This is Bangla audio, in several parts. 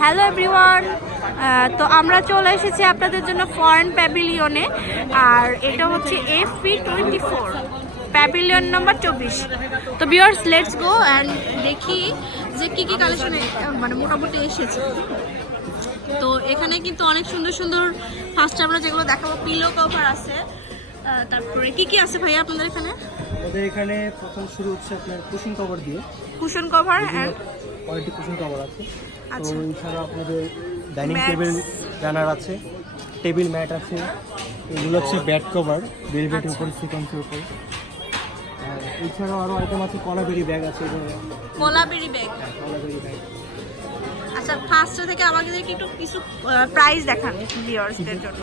হ্যালো এভরিওয়ান তো আমরা চলে এসেছি আপনাদের জন্য ফরেন প্যাভিলিয়নে আর এটা হচ্ছে F P twenty four pavilion number চব্বিশ। তো বিয়ার্স লেটস গো অ্যান্ড দেখি যে কী কী কালেকশনে মানে মোটামুটি এসেছে। তো এখানে কিন্তু অনেক সুন্দর সুন্দর ফার্স্ট আমরা যেগুলো দেখাবো পিলো কভার আছে। তারপরে কি কি আছে ভাইয়া আপনাদের এখানে? আমাদের এখানে প্রথম শুরু হচ্ছে আপনার কুশন কভার দিয়ে। Cushion cover and quality cushion cover আছে। আচ্ছা। তো এছাড়া আপনাদের ডাইনিং টেবিল রানার আছে টেবিল ম্যাট আছে এগুলো হচ্ছে ব্যাট কভার ভেলভেটের আচ্ছা। উপর সিকোয়েন্সের উপর। আর এছাড়াও আরও আইটেম আছে কলাবেরি ব্যাগ আছে কলাবেরি ব্যাগ কলাবেরি ব্যাগ আচ্ছা ফার্স্ট থেকে আমাদেরকে একটু কিছু প্রাইস দেখান ভিউয়ার্সদের জন্য।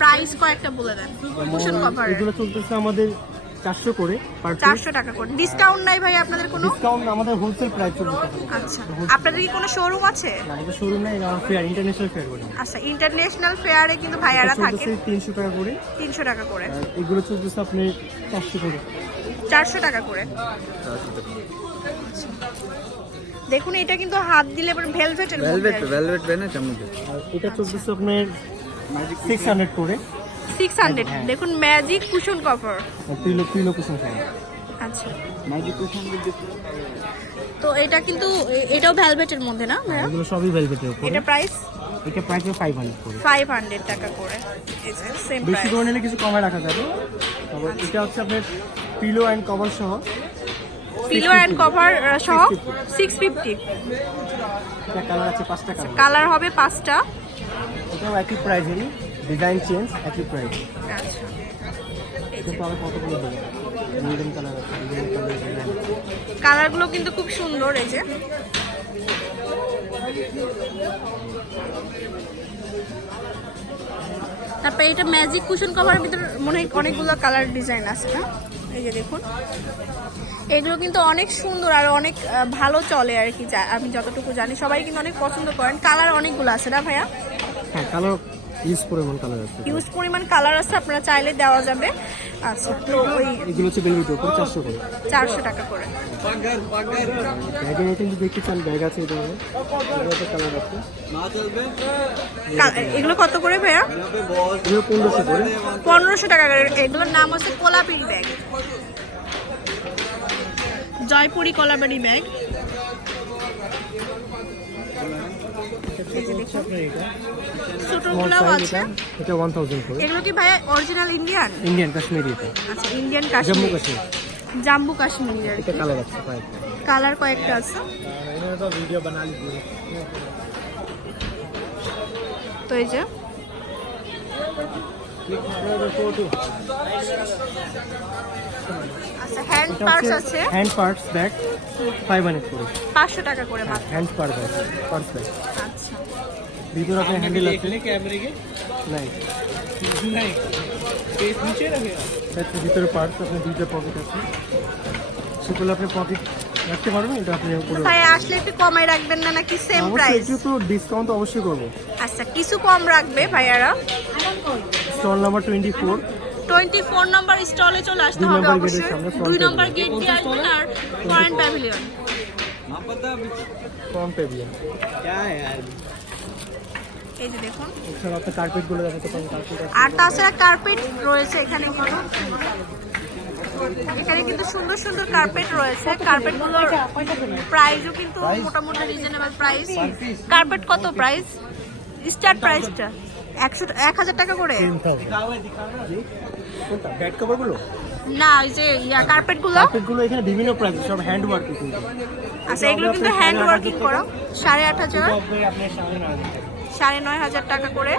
প্রাইস কয়েকটা বলে দেন। কুশন কভার এগুলো চলতেছে আমাদের চারশো করে চারশো টাকা করে। ডিসকাউন্ট নাই ভাই আপনাদের কোনো? ডিসকাউন্ট আমাদের হোলসেল প্রাইস আচ্ছা। আপনাদের কি কোনো শোরুম আছে? আমাদের শোরুম নাই আমার ফেয়ার ইন্টারন্যাশনাল ফেয়ার বলে। আচ্ছা ইন্টারন্যাশনাল ফেয়ারে কিন্তু ভাইয়ারা থাকে। তিনশো টাকা করে। তিনশো টাকা করে। এগুলো চলতেছে আপনি চারশো করে। চারশো টাকা করে। দেখুন এটা কিন্তু হাত দিলে এবার ভেলভেটের ভেলভেট ভেলভেট বেনে চামচ। এটা চলতেছে আপনার 600 করে। সিক্স হান্ড্রেড হ্যাঁ। দেখুন magic cushion cover pillow pillow cushion cover আচ্ছা। ম্যাজিক কুশন তো এটা কিন্তু এটাও ভেলভেটের মধ্যে না হ্যাঁ, এগুলো সবই ভেলভেটের উপরে। এটা প্রাইস এটা প্রাইস 500 করে। 500 টাকা করে। সেম প্রাইস বেশি করে কিছু কমে রাখা যাবে। তবে আচ্ছা। এটা হচ্ছে আপনার পিলো এন্ড কভার সহ। পিলো এন্ড কভার সহ 650 এটা কালার আছে 5টা কালার কালার হবে 5টা এটাও একই প্রাইসেরই ডিজাইন চেঞ্জ একই প্রাইস আচ্ছা কিন্তু আবার কতগুলো কালার আছে কালার ডিজাইন কালারগুলো কিন্তু খুব সুন্দর এই যে। তারপরে এটা ম্যাজিক কুশন কভারের ভিতরে মনে হয় অনেকগুলো কালার ডিজাইন আছে না? এই যে দেখুন। এগুলো কিন্তু অনেক সুন্দর আর অনেক ভালো চলে আর কি যা- আমি যতটুকু জানি। সবাই কিন্তু অনেক পছন্দ করেন। কালার অনেকগুলো আছে না ভাইয়া? হ্যাঁ কালার ইউজ পরিমাণ কালার আছে। ইউজ পরিমাণ কালার আছে আপনারা চাইলে দেওয়া যাবে। আচ্ছা তো করে। 400 টাকা করে। ব্যাগ আছে না এগুলো কত করে ভাইয়া? করে। 1500 টাকা এগুলোর নাম আছে কোলাপিন ব্যাগ। জয়পুরি কলাবাড়ি ব্যাগ। ছোটগুলাও ইন্ডিয়ান ইন্ডিয়ান কাশ্মীরি এটা। কাশ্মীর কালার কালার কয়েকটা। আছে। তো এই যে। আচ্ছা হ্যান্ড পার্স আছে। হ্যান্ড পার্স ব্যাগ 500 করে। 500 টাকা করে হ্যান্ড পার্ট ব্যাগ আচ্ছা ভিতরে আপনার হ্যান্ডেল আছে নাই আচ্ছা ভিতরে পার্টস আপনার দুইটা পকেট আছে সেগুলো আপনি পকেট রাখতে পারবেন এটা আপনি উপরে ভাই আসলে একটু কমাই রাখবেন না নাকি সেম অবশ্যই প্রাইস একটু তো ডিসকাউন্ট অবশ্যই করবো আচ্ছা কিছু কম রাখবে ভাইয়ারা stall number twenty four twenty four number স্টলে চলে আসতে দুই হবে নম্বর গেটের অবশ্যই সামনে front দুই pavilion। নম্বর গেট দিয়ে আসবেন আর ফরেন প্যাভিলিয়ন हाँ पता ফ্রন্ট পেভিয়ন क्या है यार এই যে দেখুন। কার্পেটগুলো দেখাতে পারেন আর তাছাড়া কার্পেট রয়েছে এখানে এখানে কিন্তু সুন্দর সুন্দর কার্পেট রয়েছে। কার্পেটগুলোর প্রাইসও কিন্তু মোটামুটি রিজনেবল প্রাইস কার্পেট কত প্রাইস স্টার্ট প্রাইসটা একশো এক হাজার টাকা করে। ব্যাড কভারগুলো না ওই যে ইয়া কার্পেটগুলো কার্পেটগুলো এখানে বিভিন্ন প্রাইস সব হ্যান্ড ওয়ার্ক আচ্ছা এগুলো কিন্তু হ্যান্ড ওয়ার্কিং করা। সাড়ে আট হাজার। সাড়ে নয় হাজার টাকা করে।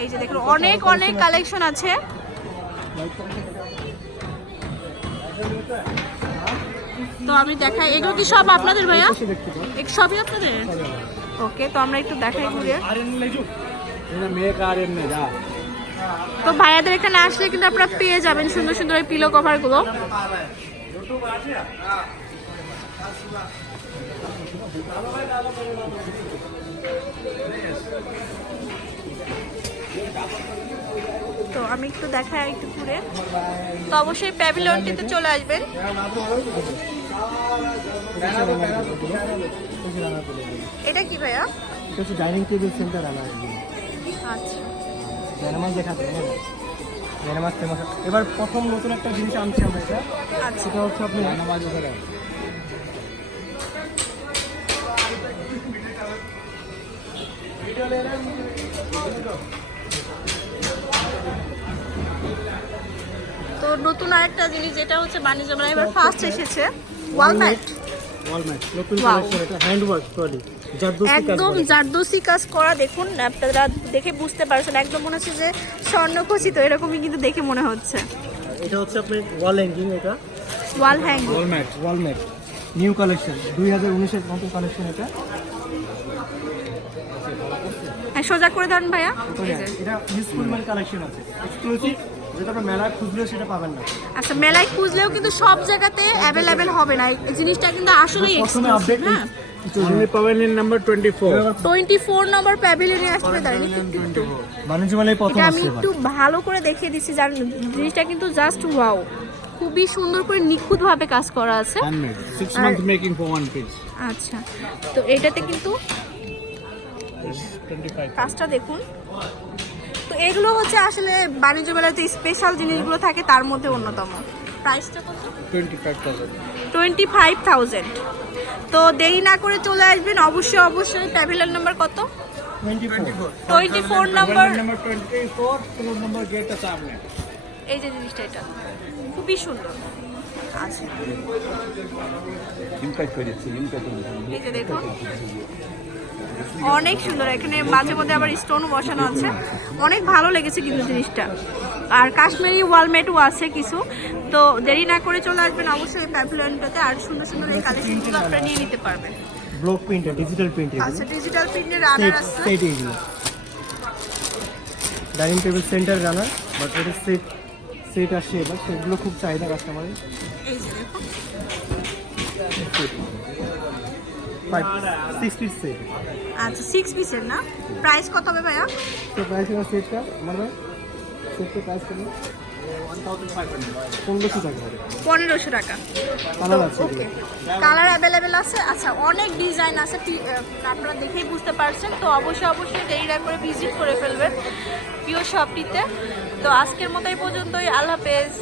এই যে দেখুন, অনেক অনেক কালেকশন আছে। তো আমি দেখাই, এগুলো কি সব আপনাদের ভাইয়া? সবই আপনাদের? ওকে, তো আমরা একটু দেখাই ঘুরে। তো ভাইয়াদের এখানে আসলে কিন্তু আপনারা পেয়ে যাবেন সুন্দর সুন্দর এই পিলো কভারগুলো গুলো। আমি একটু দেখাই একটু ঘুরে। তো অবশ্যই প্যাভিলিয়নটিতে চলে আসবেন। এটা এটা কি ভাইয়া? এটা ডাইনিং টেবিল সেন্টার রানার আচ্ছা। জানামাজ দেখাতে হ্যাঁ। জানামাজ ফেমাস এবার প্রথম নতুন একটা জিনিস আনছি আমরা এটা। আচ্ছা। সেটা হচ্ছে আপনি নামাজ ওখানে তো নতুন আরেকটা জিনিস যেটা হচ্ছে বাণিজ্য মেলা এবার ফার্স্ট এসেছে ওয়ালম্যাট ওয়ালম্যাট নতুন কালেকশন এটা হ্যান্ড ওয়ার্ক সরি জারদোসি কাজ একদম। জারদোসি কাজ করা দেখুন আপনারা দেখে বুঝতে পারছেন একদম মনে হচ্ছে যে স্বর্ণখচিত এরকমই কিন্তু দেখে মনে হচ্ছে। এটা হচ্ছে আপনি ওয়াল হ্যাঙ্গিং এটা। Wall hanging wall mat wall mat new collection দুই হাজার উনিশের নতুন কালেকশন এটা। হ্যাঁ সোজা করে দেন ভাইয়া। এটা ইউজফুল মানে কালেকশন আছে। এক্সক্লুসিভ যেটা আপনার মেলায় খুঁজলেও সেটা পাবেন না। আচ্ছা মেলায় খুঁজলেও কিন্তু সব জায়গাতে অ্যাভেলেবেল হবে না। এই জিনিসটা কিন্তু আসলেই এক্সক্লুসিভ হ্যাঁ। Number twenty four twenty four number প্যাভিলিয়নে আসবে দাঁড়িয়ে কিন্তু বাণিজ্য মেলায় প্রথম এটা আমি একটু ভালো করে দেখিয়ে দিচ্ছি জিনিসটা কিন্তু জাস্ট ওয়াও খুবই সুন্দর করে নিখুঁত ভাবে কাজ করা আছে। Handmade six R- month making for one piece আচ্ছা তো এটাতে কিন্তু কাজটা দেখুন। তো এগুলো হচ্ছে আসলে বাণিজ্য মেলাতে স্পেশাল জিনিসগুলো থাকে তার মধ্যে অন্যতম। প্রাইসটা কত? টোয়েন্টি ফাইভ থাউজেন্ড তো দেরি না করে চলে আসবেন অবশ্যই অবশ্যই। প্যাভিলিয়ন নাম্বার কত? টোয়েন্টি ফোর নাম্বার এই যে জিনিসটা এটা। খুবই সুন্দর। আচ্ছা। ইনকাইট করেছি ইনকাইট করেছি। এই যে দেখুন। অনেক সুন্দর। এখানে মাঝে মধ্যে আবার স্টোনও বসানো আছে। অনেক ভালো লেগেছে কিন্তু জিনিসটা। আর কাশ্মীরি ওয়ালমেটও আছে কিছু। তো দেরি না করে চলে আসবেন অবশ্যই প্যাভিলিয়নটাতে আর সুন্দর সুন্দর এই কালেকশনগুলো আপনারা নিয়ে নিতে পারবেন। ব্লক প্রিন্টার ডিজিটাল প্রিন্ট আচ্ছা ডিজিটাল প্রিন্টের রানার আছে। Set dining table centre runner but এটা সেট সেট আসছে এবার। সেগুলো খুব চাহিদা কাস্টমারের এই যে দেখুন। ফাইভ সিক্স পিস সেট আচ্ছা সিক্স পিসের না? প্রাইস কত হবে ভাইয়া? তো প্রাইস এবার সেটটা আমার সেটটা প্রাইস কত পনেরোশো টাকা পনেরোশো টাকা। কালার আছে ওকে কালার অ্যাভেলেবেল আছে? আচ্ছা অনেক ডিজাইন আছে আপনারা দেখেই বুঝতে পারছেন। তো অবশ্যই অবশ্যই দেরি না করে ভিজিট করে ফেলবেন প্রিয় শপটিতে তো আজকের মতো এই পর্যন্তই। আল্লাহ হাফেজ।